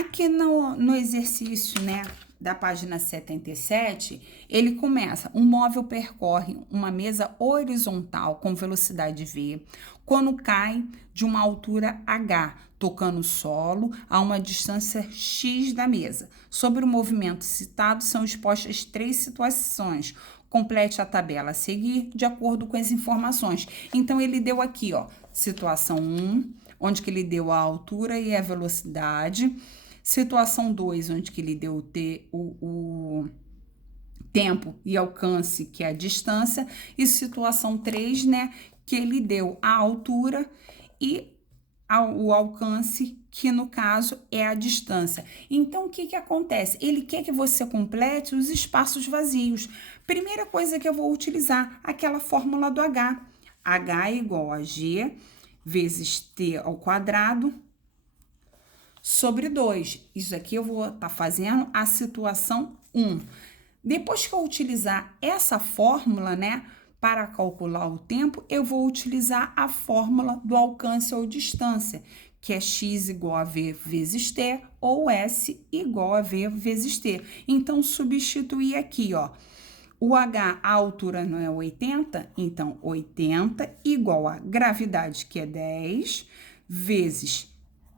Aqui no exercício, né, da página 77, ele começa: um móvel percorre uma mesa horizontal com velocidade v quando cai de uma altura h, tocando o solo a uma distância x da mesa. Sobre o movimento citado, são expostas 3 situações. Complete a tabela a seguir de acordo com as informações. Então, ele deu aqui, ó, situação 1, onde que ele deu a altura e a velocidade. Situação 2, onde que ele deu o tempo e alcance, que é a distância. E situação 3, né, que ele deu a altura e o alcance, que no caso é a distância. Então, o que acontece? Ele quer que você complete os espaços vazios. Primeira coisa que eu vou utilizar, aquela fórmula do H. H é igual a G vezes T ao quadrado sobre 2. Isso aqui eu vou estar fazendo a situação 1. Depois que eu utilizar essa fórmula, né, para calcular o tempo, eu vou utilizar a fórmula do alcance ou distância, que é x igual a v vezes t, ou s igual a v vezes t. Então, substituir aqui, ó, o h, a altura não é 80, então 80 igual a gravidade, que é 10, vezes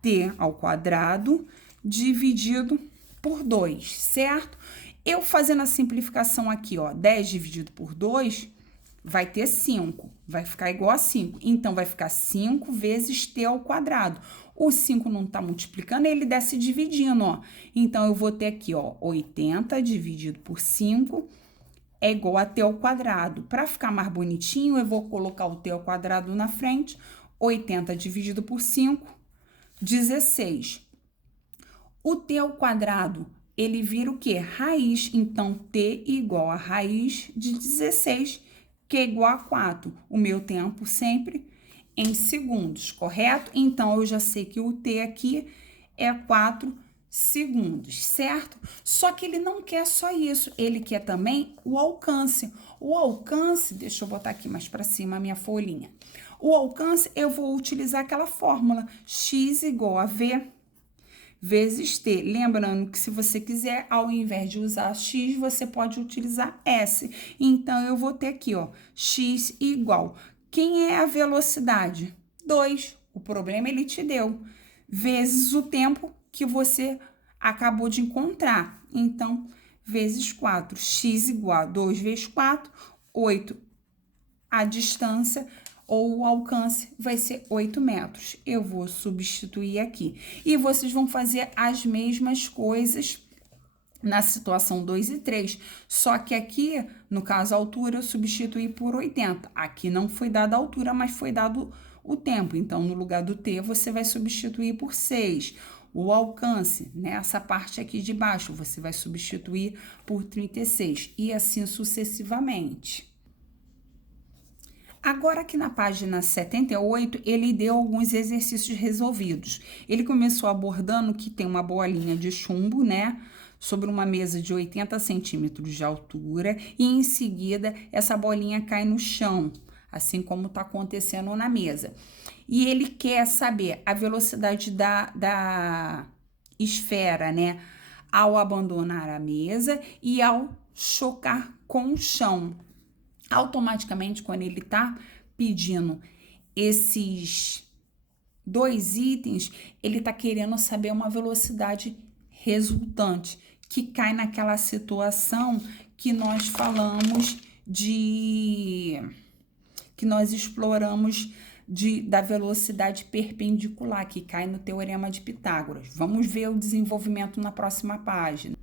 t ao quadrado, dividido por 2, certo? Eu fazendo a simplificação aqui, ó, 10 dividido por 2, vai ter 5, vai ficar igual a 5. Então, vai ficar 5 vezes t ao quadrado. O 5 não tá multiplicando, ele desce dividindo, ó. Então, eu vou ter aqui, ó, 80 dividido por 5 é igual a t ao quadrado. Para ficar mais bonitinho, eu vou colocar o t ao quadrado na frente. 80 dividido por 5, 16. O t ao quadrado, ele vira o quê? Raiz. Então, t igual a raiz de 16, que é igual a 4. O meu tempo sempre em segundos, correto? Então, eu já sei que o t aqui é 4 segundos, certo? Só que ele não quer só isso, ele quer também o alcance. O alcance, deixa eu botar aqui mais para cima a minha folhinha. O alcance, eu vou utilizar aquela fórmula, x igual a v vezes t. Lembrando que se você quiser, ao invés de usar x, você pode utilizar s. Então, eu vou ter aqui, ó, x igual. Quem é a velocidade? 2. O problema ele te deu. Vezes o tempo que você acabou de encontrar. Então, vezes 4. X igual a 2 vezes 4, 8. A distância ou o alcance vai ser 8 metros. Eu vou substituir aqui. E vocês vão fazer as mesmas coisas na situação 2 e 3. Só que aqui, no caso, a altura eu substituí por 80. Aqui não foi dada a altura, mas foi dado o tempo. Então, no lugar do t, você vai substituir por 6. O alcance, nessa parte aqui de baixo, você vai substituir por 36. E assim sucessivamente. Agora, aqui na página 78, ele deu alguns exercícios resolvidos. Ele começou abordando que tem uma bolinha de chumbo, né, sobre uma mesa de 80 centímetros de altura, e em seguida essa bolinha cai no chão, assim como está acontecendo na mesa. E ele quer saber a velocidade da esfera, né, ao abandonar a mesa e ao chocar com o chão. Automaticamente, quando ele tá pedindo esses 2 itens, ele tá querendo saber uma velocidade resultante, que cai naquela situação que nós falamos que nós exploramos da velocidade perpendicular, que cai no Teorema de Pitágoras. Vamos ver o desenvolvimento na próxima página.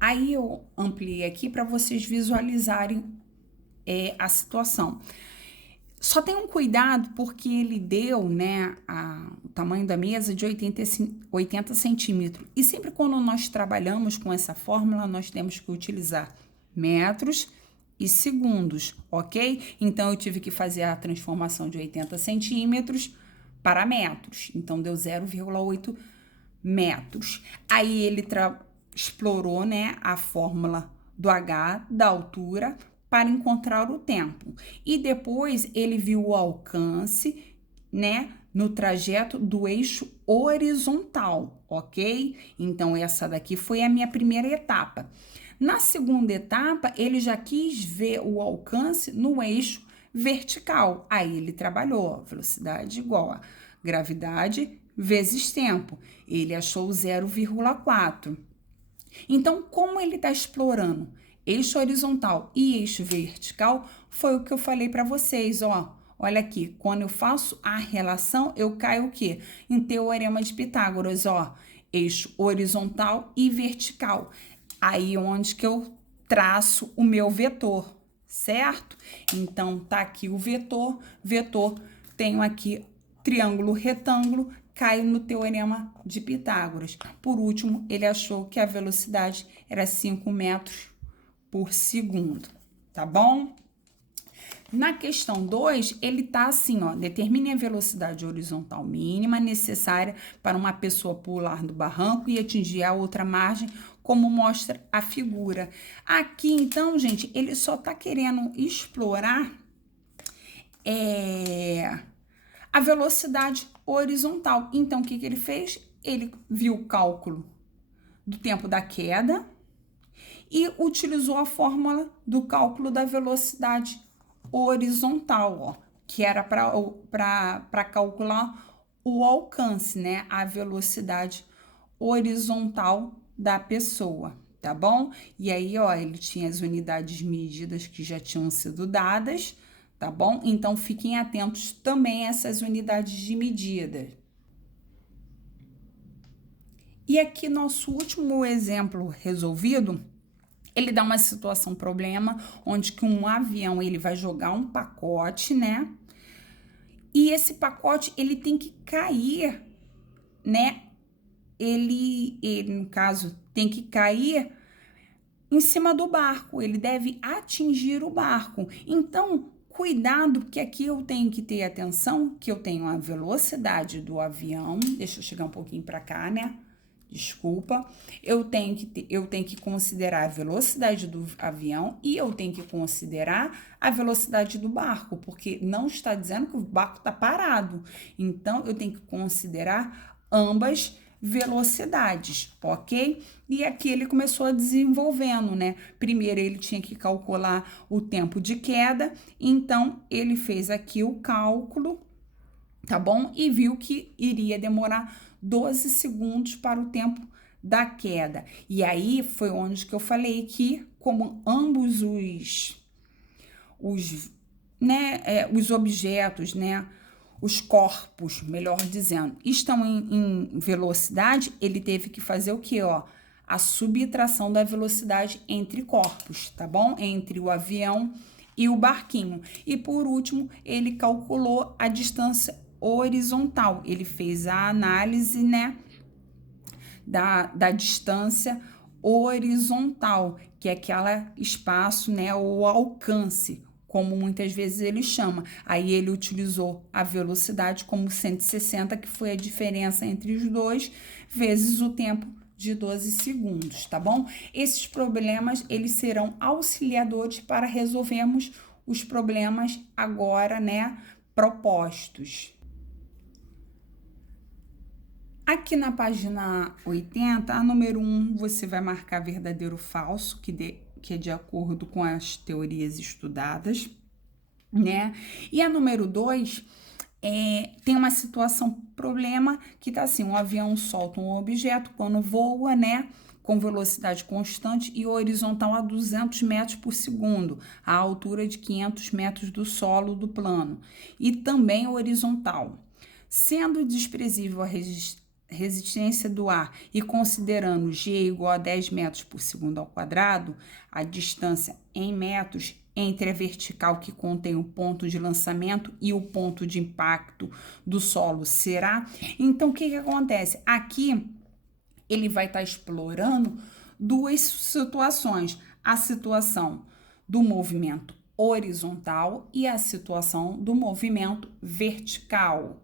Aí eu ampliei aqui para vocês visualizarem a situação. Só tenham cuidado porque ele deu, né, o tamanho da mesa de 80 centímetros. E sempre quando nós trabalhamos com essa fórmula, nós temos que utilizar metros e segundos, ok? Então, eu tive que fazer a transformação de 80 centímetros para metros. Então, deu 0,8 metros. Aí, ele explorou, né, a fórmula do H, da altura, para encontrar o tempo. E depois ele viu o alcance, né, no trajeto do eixo horizontal, ok? Então, essa daqui foi a minha primeira etapa. Na segunda etapa, ele já quis ver o alcance no eixo vertical. Aí ele trabalhou velocidade igual a gravidade vezes tempo. Ele achou 0,4. Então, como ele está explorando eixo horizontal e eixo vertical, foi o que eu falei para vocês, ó. Olha aqui, quando eu faço a relação, eu caio o quê? Em teorema de Pitágoras, ó. Eixo horizontal e vertical. Aí onde que eu traço o meu vetor, certo? Então, tá aqui o vetor, tenho aqui triângulo retângulo, cai no teorema de Pitágoras. Por último, ele achou que a velocidade era 5 metros por segundo, tá bom? Na questão 2, ele tá assim, ó, determine a velocidade horizontal mínima necessária para uma pessoa pular do barranco e atingir a outra margem, como mostra a figura. Aqui, então, gente, ele só tá querendo explorar a velocidade horizontal. Então, o que que ele fez? Ele viu o cálculo do tempo da queda e utilizou a fórmula do cálculo da velocidade horizontal, ó, que era para calcular o alcance, né? A velocidade horizontal da pessoa, tá bom? E aí, ó, ele tinha as unidades medidas que já tinham sido dadas, tá bom? Então, fiquem atentos também a essas unidades de medida. E aqui, nosso último exemplo resolvido, ele dá uma situação problema, onde que um avião, ele vai jogar um pacote, né? E esse pacote, ele tem que cair, né? Ele, no caso, tem que cair em cima do barco, ele deve atingir o barco. Então, cuidado, que aqui eu tenho que ter atenção, que eu tenho a velocidade do avião. Deixa eu chegar um pouquinho para cá, né? Desculpa. Eu tenho que considerar a velocidade do avião e eu tenho que considerar a velocidade do barco, porque não está dizendo que o barco está parado. Então, eu tenho que considerar ambas velocidades, ok? E aqui ele começou a desenvolvendo, né? Primeiro ele tinha que calcular o tempo de queda, então ele fez aqui o cálculo, tá bom? E viu que iria demorar 12 segundos para o tempo da queda. E aí foi onde que eu falei que, como ambos os objetos, né? Os corpos, melhor dizendo, estão em velocidade, ele teve que fazer o quê, ó? A subtração da velocidade entre corpos, tá bom? Entre o avião e o barquinho. E por último, ele calculou a distância horizontal. Ele fez a análise, né, da distância horizontal, que é aquele espaço, né, o alcance, como muitas vezes ele chama. Aí ele utilizou a velocidade como 160, que foi a diferença entre os dois, vezes o tempo de 12 segundos, tá bom? Esses problemas, eles serão auxiliadores para resolvermos os problemas agora, né, propostos. Aqui na página 80, a número 1, você vai marcar verdadeiro ou falso, que é de acordo com as teorias estudadas, né? E a número 2, tem uma situação, problema, que tá assim, um avião solta um objeto quando voa, né? Com velocidade constante e horizontal a 200 metros por segundo, a altura de 500 metros do solo do plano, e também horizontal. Sendo desprezível a resistência do ar e considerando G igual a 10 metros por segundo ao quadrado, a distância em metros entre a vertical que contém o ponto de lançamento e o ponto de impacto do solo será. Então, o que acontece? Aqui, ele vai estar explorando duas situações. A situação do movimento horizontal e a situação do movimento vertical.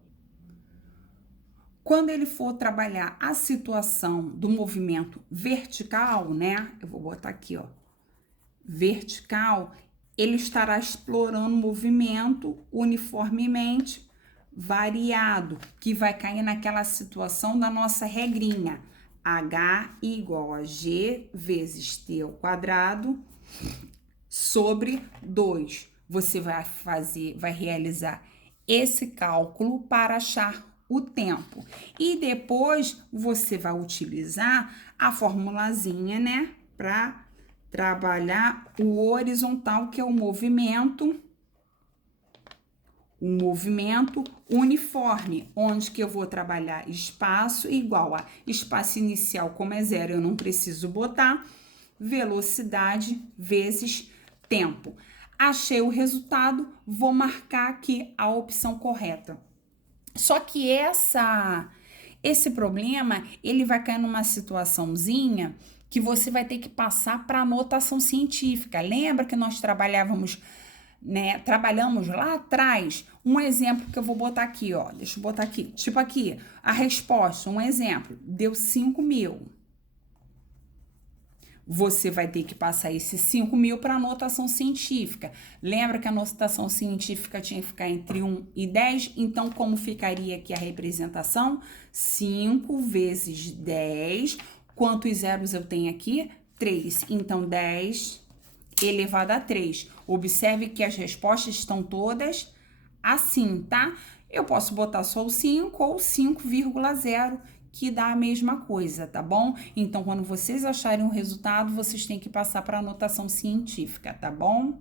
Quando ele for trabalhar a situação do movimento vertical, né? Eu vou botar aqui, ó. Vertical, ele estará explorando o movimento uniformemente variado, que vai cair naquela situação da nossa regrinha. H igual a G vezes T ao quadrado sobre 2. Você vai realizar esse cálculo para achar o tempo. E depois você vai utilizar a formulazinha, né, para trabalhar o horizontal, que é o movimento uniforme, onde que eu vou trabalhar espaço igual a espaço inicial, como é 0, eu não preciso botar, velocidade vezes tempo. Achei o resultado, vou marcar aqui a opção correta. Só que esse problema, ele vai cair numa situaçãozinha que você vai ter que passar para anotação científica. Lembra que nós trabalhamos lá atrás? Um exemplo que eu vou botar aqui, ó. Deixa eu botar aqui. Tipo aqui, a resposta, um exemplo, deu 5.000. Você vai ter que passar esses 5.000 para anotação científica. Lembra que a anotação científica tinha que ficar entre 1 e 10? Então, como ficaria aqui a representação? 5 vezes 10. Quantos zeros eu tenho aqui? 3. Então, 10 elevado a 3. Observe que as respostas estão todas assim, tá? Eu posso botar só o 5 ou 5,0, que dá a mesma coisa, tá bom? Então, quando vocês acharem o resultado, vocês têm que passar para anotação científica, tá bom?